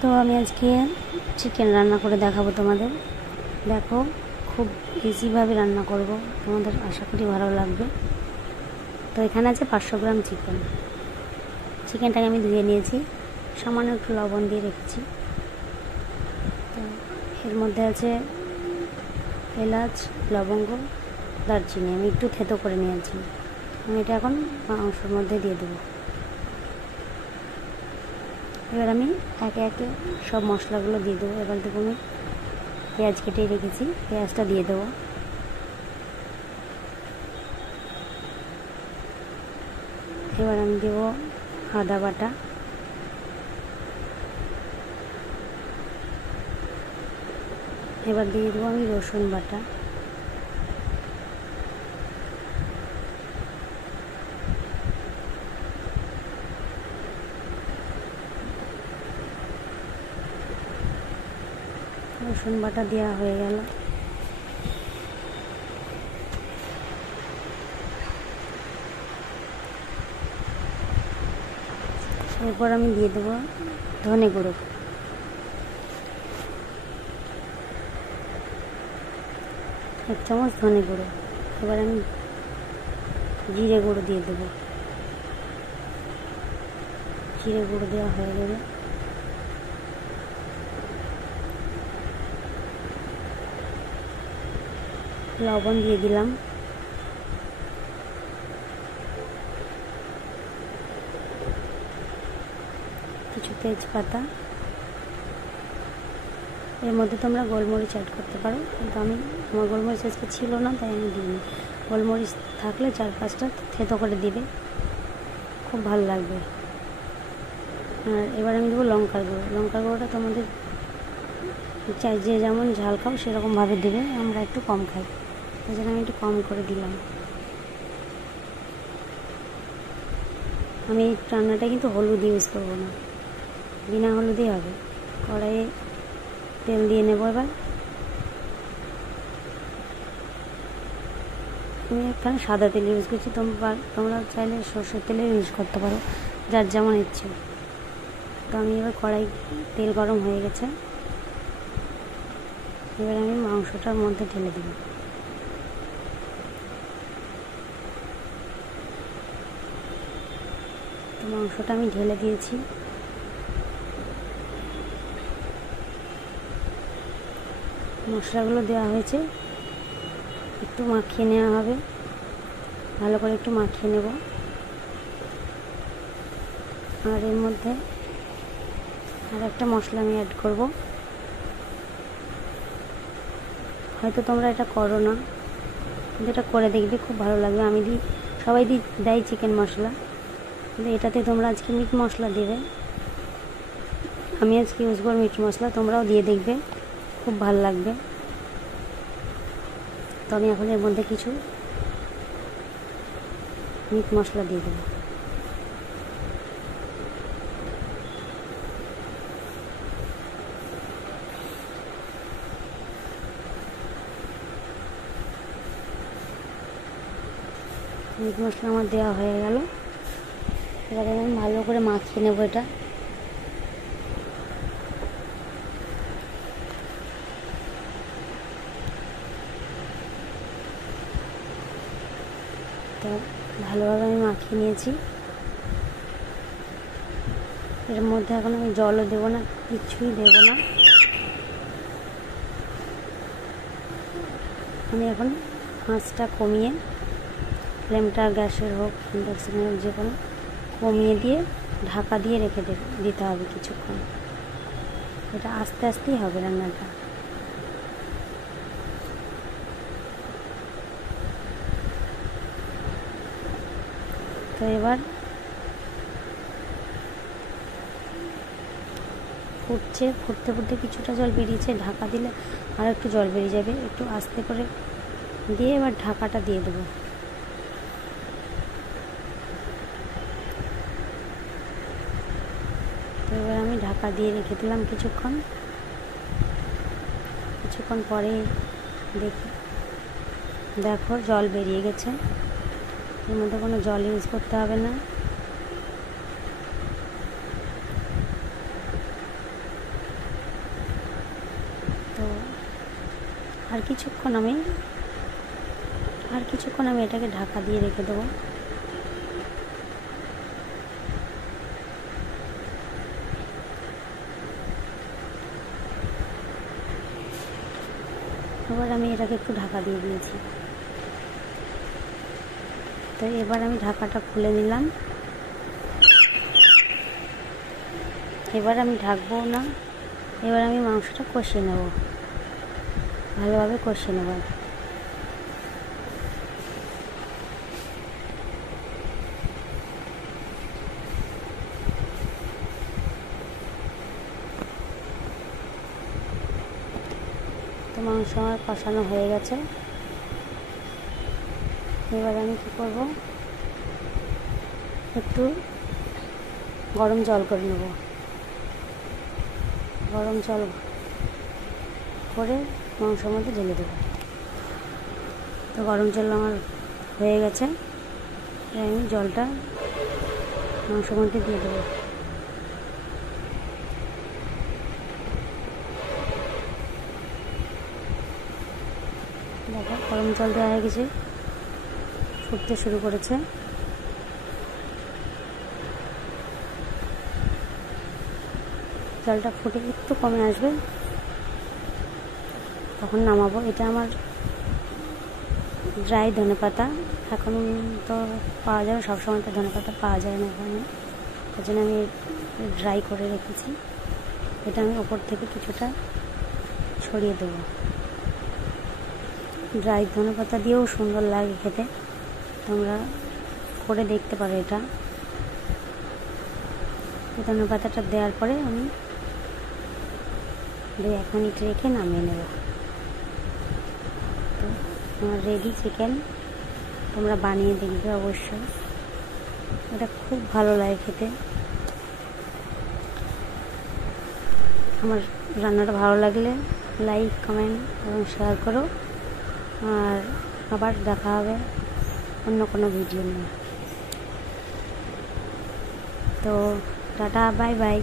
তো আমি আজকে চিকেন রান্না করে দেখাবো তোমাদের। দেখো, খুব ইজিভাবে রান্না করব, তোমাদের আশা করি ভালো লাগবে। তো এখানে আছে 500 গ্রাম চিকেনটাকে আমি ধুয়ে নিয়েছি, সামান্য একটু লবণ দিয়ে রেখেছি। তো এর মধ্যে আছে এলাচ, লবঙ্গ, দারচিনি আমি একটু থেতো করে নিয়েছি। আমি এটা এখন মাংসের মধ্যে দিয়ে দেবো। এবার আমি একে একে সব মশলাগুলো দিয়ে দেবো। এবার দেখো, আমি পেঁয়াজ কেটে রেখেছি, পেঁয়াজটা দিয়ে দেবো। এবার আমি দেবো আদা বাটা, এবার দিয়ে দেবো আমি রসুন বাটা, রসুন বাটা দেওয়া হয়ে গেল। এরপর আমি দিয়ে দেবো ধনে গুঁড়ো, 1 চামচ ধনে গুঁড়ো। এবার আমি জিরে গুঁড়ো দিয়ে দেবো। জিরে গুঁড়ো দেওয়া হয়ে গেলে লবণ দিয়ে দিলাম, কিছু তেজপাতা, এর মধ্যে তোমরা গোলমরিচ অ্যাড করতে পারো, কিন্তু আমার গোলমরিচ আজকে ছিল না, তাই আমি দিইনি। গোলমরিচ থাকলে 4-5টা থেতো করে দিবে, খুব ভালো লাগবে। আর এবার আমি দেবো লঙ্কার গুঁড়োটা তোমাদের চাই, যে যেমন ঝাল খাও সেরকমভাবে দেবে। আমরা একটু কম খাই, ওই জন্য আমি একটু কম করে দিলাম। আমি এই রান্নাটা কিন্তু হলুদ ইউজ করবো না, বিনা হলুদই হবে। কড়াইয়ে তেল দিয়ে নেবো। এবার আমি এখানে সাদা তেল ইউজ করছি, তোমরা চাইলে সরষের তেলে ইউজ করতে পারো, যার যেমন ইচ্ছে। তো আমি এবার কড়াই তেল গরম হয়ে গেছে, এবার আমি মাংসটার মধ্যে ঢেলে দেব। তো মাংসটা আমি ঢেলে দিয়েছি। মশলাগুলো দেওয়া হয়েছে, একটু মাখিয়ে নেওয়া হবে, ভালো করে একটু মাখিয়ে নেব। আর এর মধ্যে আর একটা মশলা আমি অ্যাড করব, হয়তো তোমরা এটা করো না, কিন্তু এটা করে দেখবে, খুব ভালো লাগবে। সবাই দেয় চিকেন মশলা, কিন্তু এটাতে তোমরা আজকে মিট মশলা দেবে। আমি আজকে ইউজ করব মিট মশলা, তোমরাও দিয়ে দেখবে, খুব ভালো লাগবে। তো আমি এখন এর মধ্যে কিছু মিট মশলা দিয়ে দেবো। মিট মশলা আমার দেওয়া হয়ে গেল। এবারে আমি ভালো করে মাখিয়ে নেবো এটা। তো ভালোভাবে আমি মাখিয়ে নিয়েছি। এর মধ্যে এখন আমি জলও দেবো না, কিছুই দেবো না। আমি এখন আঁচটা কমিয়ে, ফ্লেমটা গ্যাসের হোক ইন্ডাকশানের হোক, যে কোনো কমিয়ে দিয়ে ঢাকা দিয়ে রেখে দিতে হবে কিছুক্ষণ। এটা আস্তে আস্তেই হবে রান্নাটা। তো এবার ফুটতে ফুটতে কিছুটা জল বেরিয়েছে, ঢাকা দিলে আর একটু জল বেরিয়ে যাবে। একটু আস্তে করে দিয়ে এবার ঢাকাটা দিয়ে দেবো। তো এবার আমি ঢাকা দিয়ে রেখে দিলাম কিছুক্ষণ পরে দেখো জল বেরিয়ে গেছে। এর মধ্যে কোনো জল ইউজ করতে হবে না। আর কিছুক্ষণ আমি এটাকে ঢাকা দিয়ে রেখে দেবো। এবার আমি এটাকে একটু ঢাকা দিয়ে দিয়েছি। তো এবার আমি ঢাকাটা খুলে নিলাম। এবার আমি ঢাকবো না, এবার আমি মাংসটা কষিয়ে নেব, ভালোভাবে কষিয়ে নেব। তো মাংস আমার কষানো হয়ে গেছে। এবার আমি কী করব, একটু গরম জল করে নেব। গরম জল করে মাংসের মধ্যে ঢেলে দেবো। তো গরম জল আমার হয়ে গেছে, আমি জলটা মাংসের মধ্যে দিয়ে দেবো। দেখো গরম জল দেওয়া হয়ে গেছে, ফুটতে শুরু করেছে। জলটা ফুটে একটু কমে আসবে, তখন নামাবো। এটা আমার ড্রাই ধনেপাতা, এখন তো পাওয়া যাবে, সবসময় তো ধনেপাতা পাওয়া যায় না এখানে, তার জন্য আমি ড্রাই করে রেখেছি। এটা আমি ওপর থেকে কিছুটা ছড়িয়ে দেবো। ড্রাই ধনেপাতা দিয়েও সুন্দর লাগে খেতে, তোমরা করে দেখতে পারো। এটা ধনেপাতাটা দেওয়ার পরে আমি 2-1 মিনিট রেখে নামিয়ে নেব। তো আমার রেডি চিকেন, তোমরা বানিয়ে দেখবে অবশ্যই, এটা খুব ভালো লাগে খেতে। আমার রান্নাটা ভালো লাগলে লাইক, কমেন্ট এবং শেয়ার করো। আর আবার দেখা হবে অন্য কোনো ভিডিও নিয়ে। তো টাটা, বাই বাই।